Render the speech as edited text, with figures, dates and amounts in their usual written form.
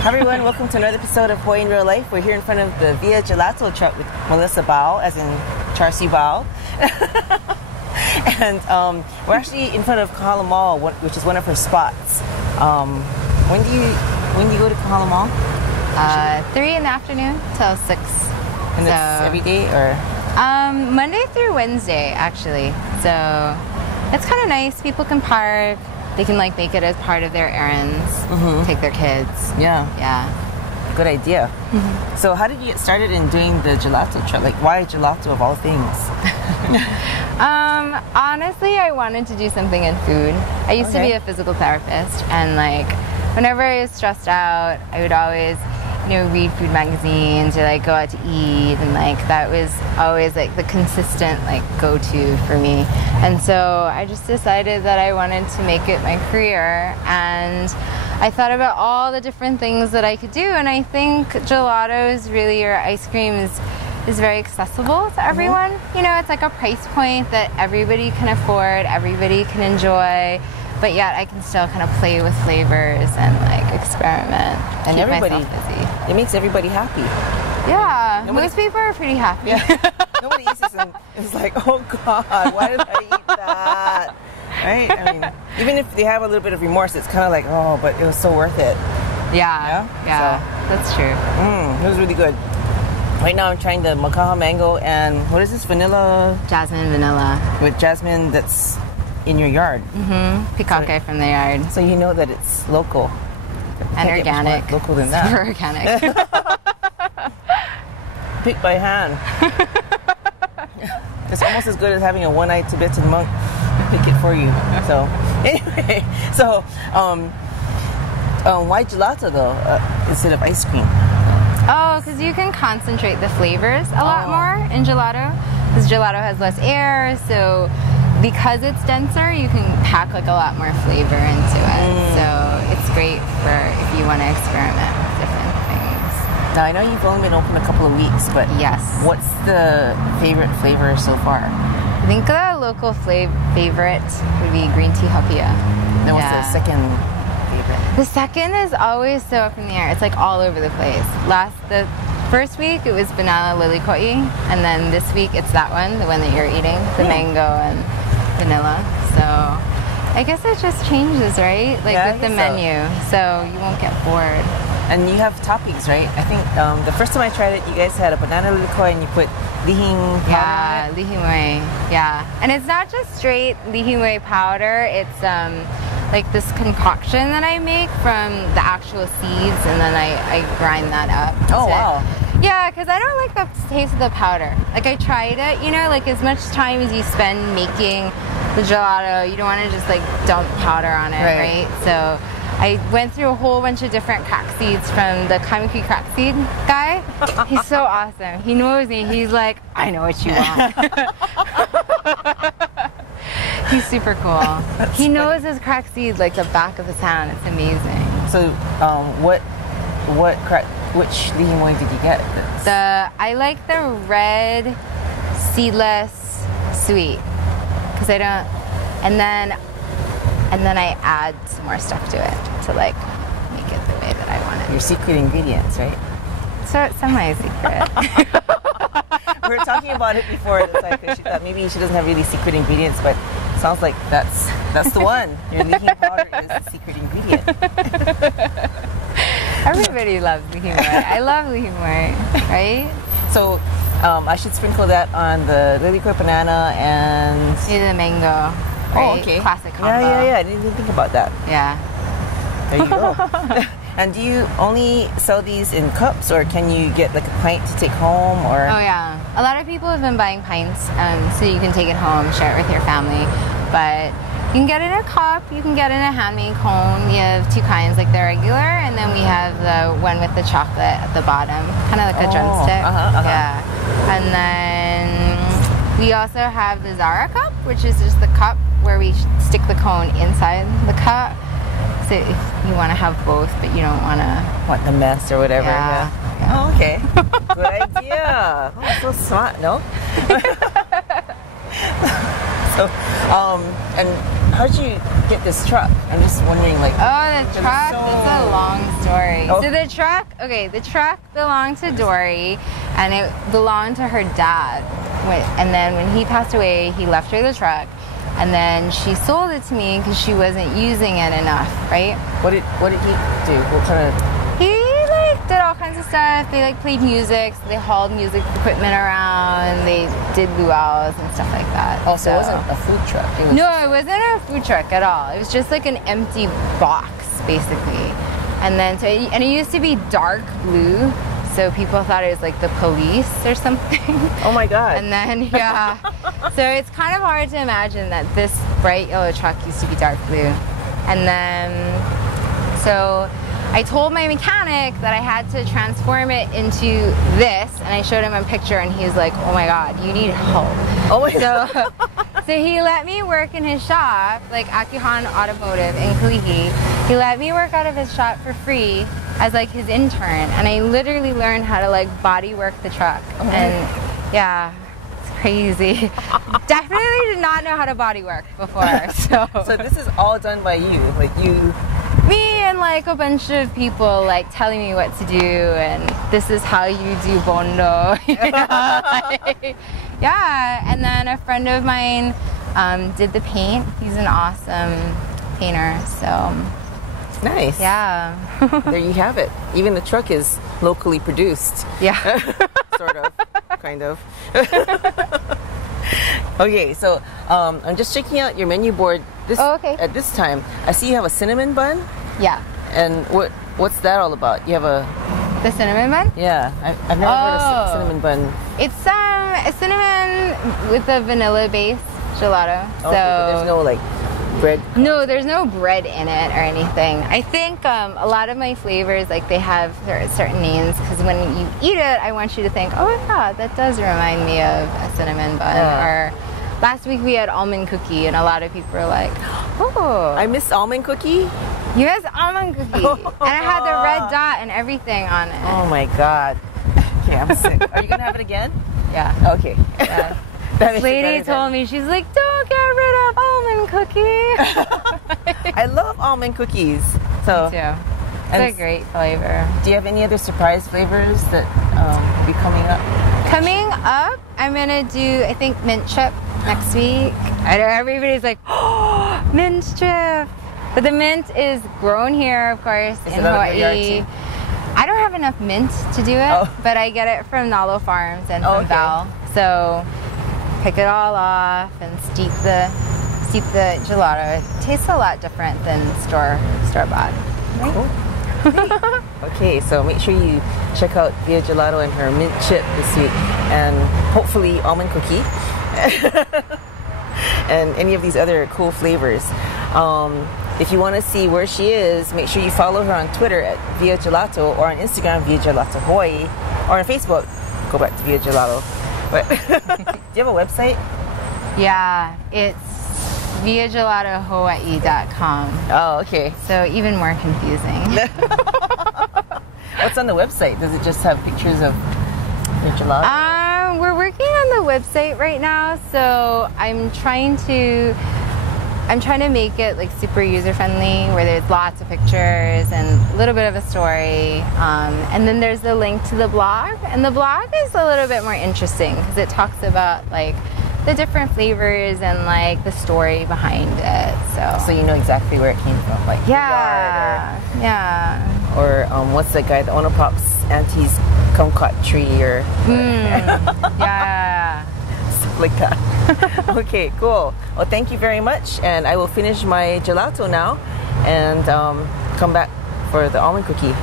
Hi everyone, welcome to another episode of Hawaii in Real Life. We're here in front of the Via Gelato truck with Melissa Bao, as in Char Siu Bao. And we're actually in front of Kahala Mall, which is one of her spots. When do you go to Kahala Mall? 3 in the afternoon till 6. And it's every day, or? Monday through Wednesday, actually. So it's kind of nice. People can park. They can make it as part of their errands. Take their kids. Yeah. Good idea. So how did you get started in doing the gelato truck? Like, why gelato of all things? Honestly, I wanted to do something in food. I used to be a physical therapist, and whenever I was stressed out, I would always read food magazines or go out to eat, and that was always the consistent go-to for me. And so I just decided that I wanted to make it my career, and I thought about all the different things that I could do, and I think gelatos really, or ice cream is very accessible to everyone. It's a price point that everybody can afford, everybody can enjoy, but yet I can still kind of play with flavors and experiment and keep myself busy. It makes everybody happy. Yeah, most people are pretty happy. Yeah. Nobody eats this and is like, oh God, why did I eat that? Right? I mean, even if they have a little bit of remorse, it's kind of like, oh, but it was so worth it. Yeah, so, that's true. It was really good. Right now I'm trying the Makaha mango and what is this, vanilla? Jasmine vanilla. With jasmine that's in your yard. Pikake from the yard. So you know that it's local. And organic. Local than that. Super organic. Picked by hand. It's almost as good as having a one-eyed Tibetan monk pick it for you. So anyway, why gelato though instead of ice cream? Oh, because you can concentrate the flavors a lot more in gelato. Because gelato has less air, so because it's denser, you can pack a lot more flavor into it. So it's great for if you want to experiment with different things. Now I know you've only been open a couple of weeks, but yes, what's the favorite flavor so far? I think the local favorite would be green tea hapia. Then what's the second favorite? The second is always so up in the air. It's all over the place. The first week it was banana lilikoi, and then this week it's that one, the one that you're eating, the mango and vanilla. So I guess it just changes, right? With the menu, so you won't get bored. And you have toppings, right? I think the first time I tried it, you guys had a banana lilikoi and you put lihing powder. Yeah, lihimui. Yeah, and it's not just straight lihimui powder. It's this concoction that I make from the actual seeds, and then I grind that up. Wow. Yeah, because I don't like the taste of the powder. I tried it, as much time as you spend making the gelato, you don't want to just dump powder on it, right? So I went through a whole bunch of different crack seeds from the Kamiki crack seed guy. He's so awesome. He knows me. He's like, I know what you want. He's super cool. He knows his crack seed like the back of his hand. It's amazing. So, which lihimoi did you get? I like the red seedless sweet, because I don't, and then I add some more stuff to it to make it the way that I want it. Your secret ingredients, right? So it's semi-secret. We were talking about it before. She thought maybe she doesn't have really secret ingredients, but it sounds like that's the one. Your lihing powder is the secret ingredient. Everybody loves lihimoi. I love lihimoi, right? So I should sprinkle that on the lilikoi banana and the mango. Right? Oh, okay. Classic combo. Yeah. I didn't even think about that. Yeah. There you go. And do you only sell these in cups, or can you get a pint to take home? Or oh yeah, a lot of people have been buying pints, so you can take it home, share it with your family. But you can get it in a cup, you can get it in a handmade cone. We have two kinds, the regular, and then we have the one with the chocolate at the bottom, kind of like a drumstick. Yeah. And then we also have the Zara cup, which is just the cup where we stick the cone inside the cup. So if you want to have both, but you don't want the mess or whatever. Yeah. Oh, okay. Good idea. Oh, so smart, no? So, and how'd you get this truck? I'm just wondering, like. Oh, the truck. so- That's a long story. Oh. So the truck belonged to Dory, and it belonged to her dad. And then when he passed away, he left her the truck, and then she sold it to me because she wasn't using it enough, right? What did he do? What kind of? He like did all kinds of stuff. They like played music, so they hauled music equipment around. They did luau's and stuff like that. Oh, so it wasn't a food truck. It was No, it wasn't a food truck at all. It was just like an empty box, basically. And then and it used to be dark blue, so people thought it was like the police or something. Oh my God. And then yeah, so it's kind of hard to imagine that this bright yellow truck used to be dark blue. And then so I told my mechanic that I had to transform it into this, and I showed him a picture, and he was like, "Oh my God, you need help." Oh my God. So he let me work in his shop, like Akihan Automotive in Kalihi. He let me work out of his shop for free as like his intern, and I literally learned how to like body work the truck. Oh. And yeah, it's crazy. Definitely did not know how to body work before. So this is all done by you, like you. Me and like a bunch of people like telling me what to do, and this is how you do bondo. You know, like, yeah, and then a friend of mine did the paint. He's an awesome painter, so Nice. yeah. There you have it. Even the truck is locally produced. Yeah. Sort of. Kind of. Okay, so I'm just checking out your menu board. Oh, okay. At this time, I see you have a cinnamon bun. Yeah. And what's that all about? You have a The cinnamon bun? yeah. I've never heard of Oh. cinnamon bun. It's a cinnamon with a vanilla base gelato. So Okay, but there's no like bread. no, there's no bread in it or anything. I think a lot of my flavors, like they have certain names, because when you eat it, I want you to think, oh yeah, that does remind me of a cinnamon bun. Yeah. Or last week we had almond cookie, and a lot of people were like, oh, I miss almond cookie. you guys almond cookie, and it had the red dot and everything on it. Oh my God. Okay, I'm sick. Are you gonna have it again? Yeah. Okay. Yeah. That This makes it lady better told me, she's like, don't get rid of almond cookie. then. I love almond cookies. So, Me too. It's And a great flavor. do you have any other surprise flavors that will be coming up? Coming up, I'm gonna do, I think, mint chip next week. I know everybody's like, oh, mint chip. But the mint is grown here, of course, Is in it out of your Hawaii. yard too? I don't have enough mint to do it, Oh. but I get it from Nalo Farms and Oh, from okay. Val. So pick it all off and steep the gelato. It tastes a lot different than store bought. Cool. Okay, so make sure you check out Via Gelato and her mint chip this week, and hopefully almond cookie, and any of these other cool flavors. If you want to see where she is, make sure you follow her on Twitter at Via Gelato, or on Instagram Via Gelato Hawaii, or on Facebook. Go back to Via Gelato. But do you have a website? Yeah, it's viagelatohawaii.com. Oh, okay. So even more confusing. What's on the website? Does it just have pictures of your gelato? We're working on the website right now, so I'm trying to make it like super user friendly, where there's lots of pictures and a little bit of a story. And then there's the link to the blog, and the blog is a little bit more interesting because it talks about like the different flavors and like the story behind it. So you know exactly where it came from, like the Yeah, yeah. yard, or what's that guy, the Onopop's auntie's kumquat tree, or Yeah. stuff like that. Okay, cool. Well, thank you very much, and I will finish my gelato now and come back for the almond cookie.